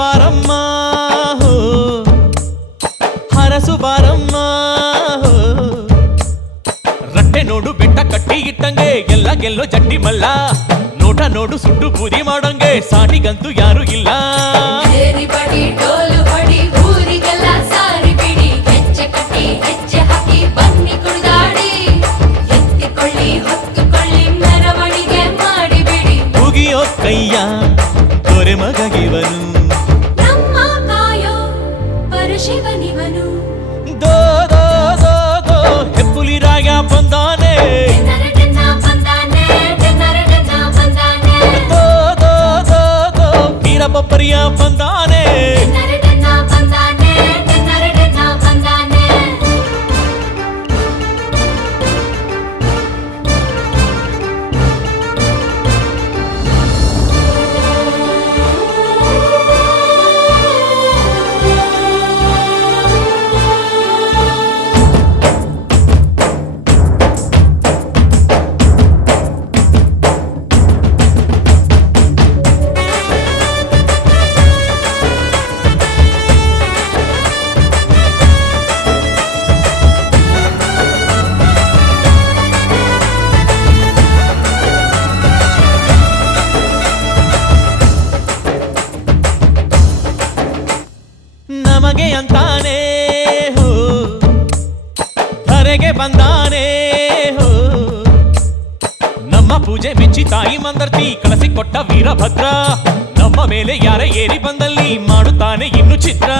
ಮಾರಮ್ಮ ಹರಸು ಬಾರಮ್ಮ ರಟ್ಟೆ ನೋಡು ಬೆಟ್ಟ ಕಟ್ಟಿ ಇಟ್ಟಂಗೆ ಎಲ್ಲ ಗೆಲ್ಲೋ ಜಟ್ಟಿ ಮಲ್ಲ ನೋಟ ನೋಡು ಸುಟ್ಟು ಬೂದಿ ಮಾಡಂಗೆ ಸಾಟಿಗಂತೂ ಯಾರು ಇಲ್ಲ ಮುಗಿಯೋ ಕೈಯ ತೋರೆ ಮಗಗಿವನು ಶಿವನಿವನು ದೋ ದೋ ದೋ ದೋ ಹೆಪ್ಪುಲಿ ರಾಗ ಬಂದಾನೆ ದೋ ದೋ ದೋ ದೋ ವೀರ ಬಬ್ಬರಿಯ ಬಂದಾನೆ ನಮಗೆ ಅಂತಾನೆ ಹೋ ಧರೆಗೆ ಬಂದಾನೆ ಹೋ ನಮ್ಮ ಪೂಜೆ ಮೆಚ್ಚಿ ತಾಯಿ ಮಂದರ್ತಿ ಕಳಿಸಿಕೊಟ್ಟ ವೀರಭದ್ರ ನಮ್ಮ ಮೇಲೆ ಯಾರ ಏರಿ ಬಂದಲ್ಲಿ ಮಾಡುತ್ತಾನೆ ಇನ್ನು ಚಿತ್ರ